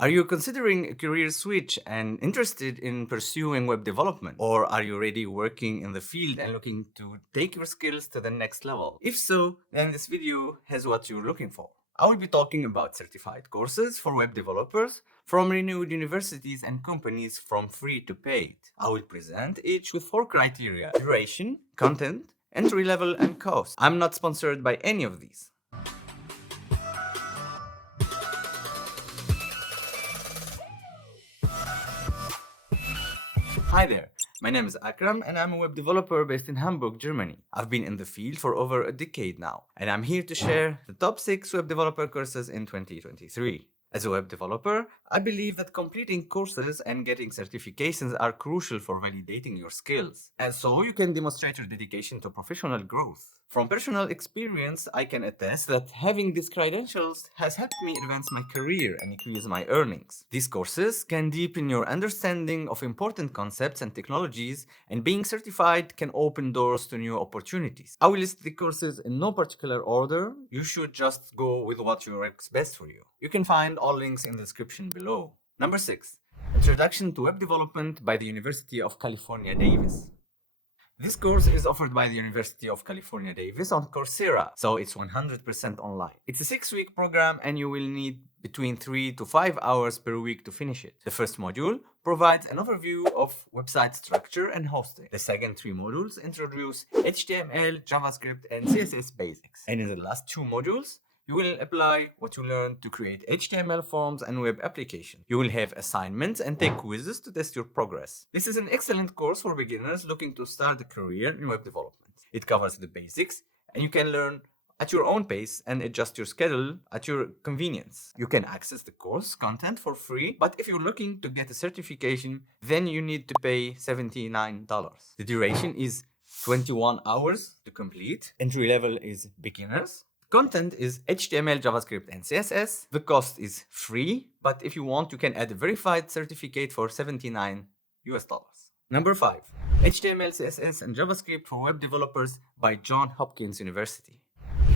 Are you considering a career switch and interested in pursuing web development? Or are you already working in the field and looking to take your skills to the next level? If so, then this video has what you're looking for. I will be talking about certified courses for web developers from renowned universities and companies from free to paid. I will present each with 4 criteria: duration, content, entry level, and cost. I'm not sponsored by any of these. Hi there, my name is Akram and I'm a web developer based in Hamburg, Germany. I've been in the field for over a decade now, and I'm here to share the top 6 web developer courses in 2023. As a web developer, I believe that completing courses and getting certifications are crucial for validating your skills, and so you can demonstrate your dedication to professional growth. From personal experience, I can attest that having these credentials has helped me advance my career and increase my earnings. These courses can deepen your understanding of important concepts and technologies, and being certified can open doors to new opportunities. I will list the courses in no particular order. You should just go with what works best for you. You can find all links in the description below. Number 6. Introduction to Web Development by the University of California, Davis. This course is offered by the University of California, Davis on Coursera, so it's 100% online. It's a 6-week program and you will need between 3 to 5 hours per week to finish it. The first module provides an overview of website structure and hosting. The second 3 modules introduce HTML, JavaScript, and CSS basics. And in the last 2 modules, you will apply what you learned to create HTML forms and web applications. You will have assignments and take quizzes to test your progress. This is an excellent course for beginners looking to start a career in web development. It covers the basics, and you can learn at your own pace and adjust your schedule at your convenience. You can access the course content for free, but if you're looking to get a certification, then you need to pay $79. The duration is 21 hours to complete. Entry level is beginners. Content is HTML, JavaScript, and CSS. The cost is free, but if you want, you can add a verified certificate for $79. Number 5. HTML, CSS, and JavaScript for Web Developers by Johns Hopkins University.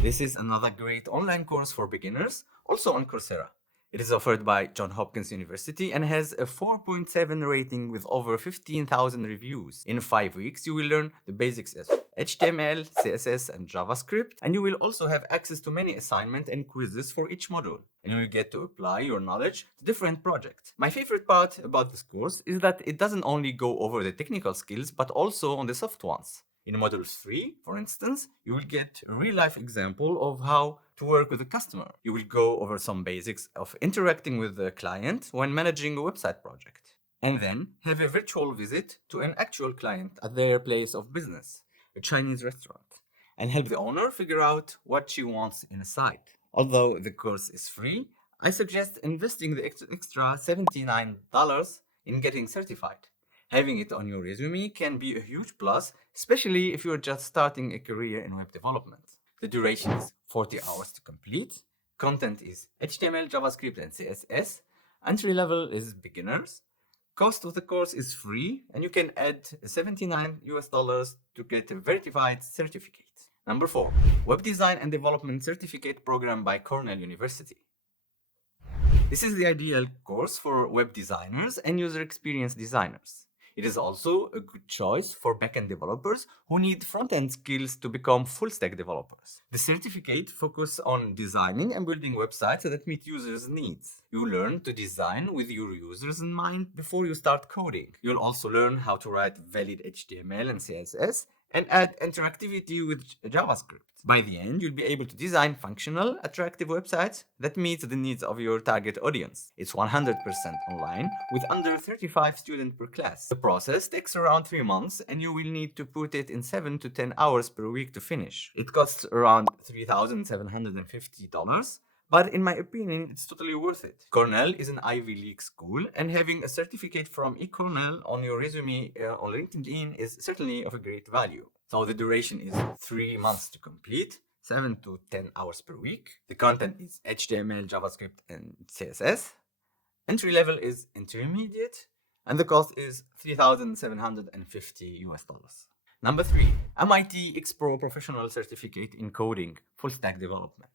This is another great online course for beginners, also on Coursera. It is offered by Johns Hopkins University and has a 4.7 rating with over 15,000 reviews. In 5 weeks, you will learn the basics of HTML, CSS, and JavaScript, and you will also have access to many assignments and quizzes for each module. And you will get to apply your knowledge to different projects. My favorite part about this course is that it doesn't only go over the technical skills, but also on the soft ones. In Module 3, for instance, you will get a real-life example of how to work with a customer. You will go over some basics of interacting with the client when managing a website project. And then have a virtual visit to an actual client at their place of business, a Chinese restaurant, and help the owner figure out what she wants in a site. Although the course is free, I suggest investing the extra $79 in getting certified. Having it on your resume can be a huge plus, especially if you're just starting a career in web development. The duration is 40 hours to complete. Content is HTML, JavaScript, and CSS. Entry level is beginners. Cost of the course is free, and you can add $79 to get a verified certificate. Number 4. Web Design and Development Certificate Program by Cornell University. This is the ideal course for web designers and user experience designers. It is also a good choice for backend developers who need front-end skills to become full-stack developers. The certificate focuses on designing and building websites that meet users' needs. You learn to design with your users in mind before you start coding. You'll also learn how to write valid HTML and CSS and add interactivity with JavaScript. By the end, you'll be able to design functional, attractive websites that meet the needs of your target audience. It's 100% online with under 35 students per class. The process takes around 3 months and you will need to put it in 7 to 10 hours per week to finish. It costs around $3,750. But in my opinion, it's totally worth it. Cornell is an Ivy League school, and having a certificate from eCornell on your resume on LinkedIn is certainly of a great value. So the duration is 3 months to complete, 7 to 10 hours per week. The content is HTML, JavaScript, and CSS. Entry level is intermediate, and the cost is $3,750. Number 3, MIT X-Pro Professional Certificate in Coding, Full Stack Development.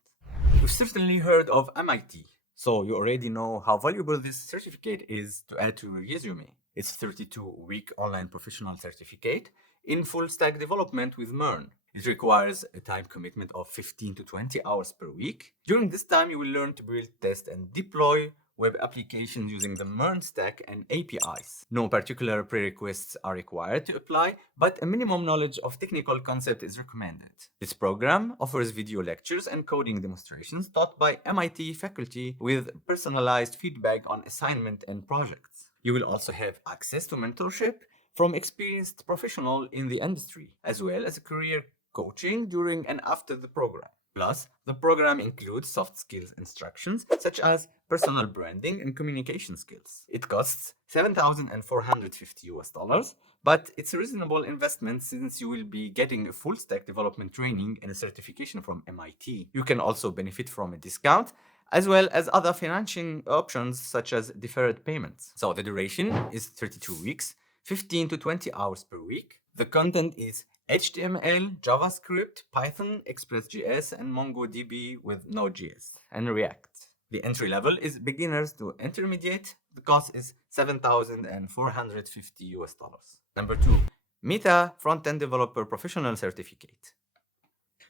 You've certainly heard of MIT, So you already know how valuable this certificate is to add to your resume. It's a 32-week online professional certificate in full stack development with MERN. It requires a time commitment of 15 to 20 hours per week. During this time, you will learn to build, test, and deploy web applications using the MERN stack and APIs. No particular prerequisites are required to apply, but a minimum knowledge of technical concept is recommended. This program offers video lectures and coding demonstrations taught by MIT faculty with personalized feedback on assignment and projects. You will also have access to mentorship from experienced professionals in the industry, as well as career coaching during and after the program. Plus, the program includes soft skills instructions such as personal branding and communication skills. It costs $7,450, but it's a reasonable investment since you will be getting a full stack development training and a certification from MIT. You can also benefit from a discount as well as other financing options such as deferred payments. So the duration is 32 weeks, 15 to 20 hours per week. The content is HTML, JavaScript, Python, Express.js, and MongoDB with Node.js and React. The entry level is beginners to intermediate. The cost is $7,450. Number 2, Meta Front-End Developer Professional Certificate.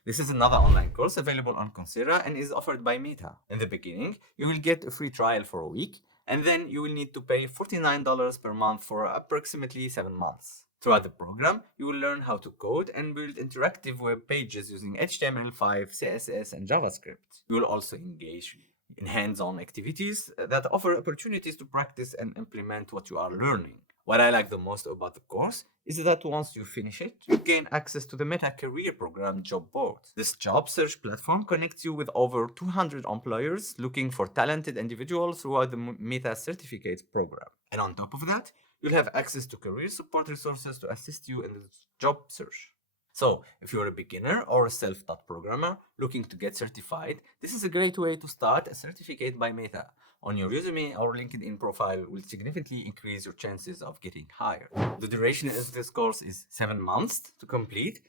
This is another online course available on Coursera and is offered by Meta. In the beginning, you will get a free trial for a week, and then you will need to pay $49 per month for approximately 7 months. Throughout the program, you will learn how to code and build interactive web pages using HTML5, CSS, and JavaScript. You will also engage in hands-on activities that offer opportunities to practice and implement what you are learning. What I like the most about the course is that once you finish it, you gain access to the Meta Career Program job board. This job search platform connects you with over 200 employers looking for talented individuals throughout the Meta Certificates program. And on top of that, you'll have access to career support resources to assist you in the job search. So, if you're a beginner or a self-taught programmer looking to get certified, this is a great way to start a certificate by Meta. On your resume or LinkedIn profile will significantly increase your chances of getting hired. The duration of this course is 7 months to complete,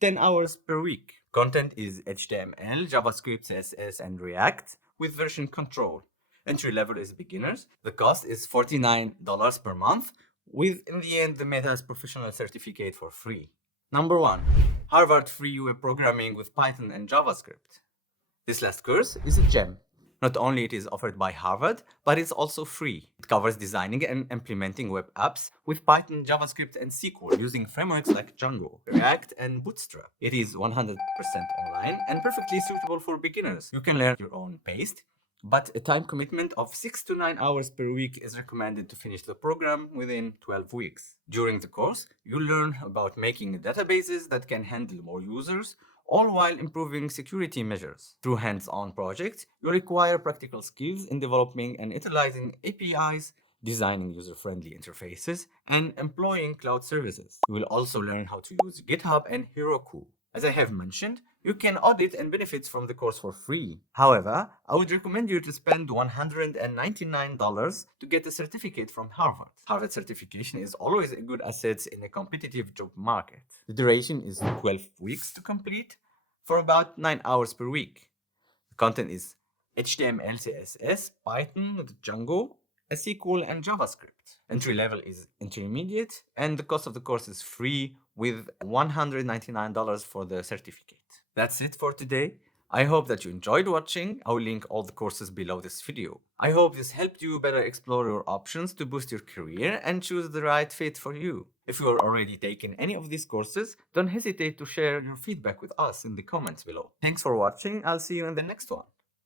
10 hours per week. Content is HTML, JavaScript, CSS, and React with version control. Entry level is beginners. The cost is $49 per month, with in the end the Meta's professional certificate for free. Number 1, Harvard Free Web Programming with Python and JavaScript. This last course is a gem. Not only it is offered by Harvard, but it's also free. It covers designing and implementing web apps with Python, JavaScript, and SQL using frameworks like Django, React, and Bootstrap. It is 100% online and perfectly suitable for beginners. You can learn at your own pace, but a time commitment of 6 to 9 hours per week is recommended to finish the program within 12 weeks. During the course, you'll learn about making databases that can handle more users, all while improving security measures. Through hands-on projects, you require practical skills in developing and utilizing APIs, designing user-friendly interfaces, and employing cloud services. You will also learn how to use GitHub and Heroku. As I have mentioned, you can audit and benefit from the course for free. However, I would recommend you to spend $199 to get a certificate from Harvard. Harvard certification is always a good asset in a competitive job market. The duration is 12 weeks to complete for about 9 hours per week. The content is HTML, CSS, Python, Django, SQL, and JavaScript. Entry level is intermediate, and the cost of the course is free with $199 for the certificate. That's it for today. I hope that you enjoyed watching. I will link all the courses below this video. I hope this helped you better explore your options to boost your career and choose the right fit for you. If you are already taking any of these courses, don't hesitate to share your feedback with us in the comments below. Thanks for watching. I'll see you in the next one.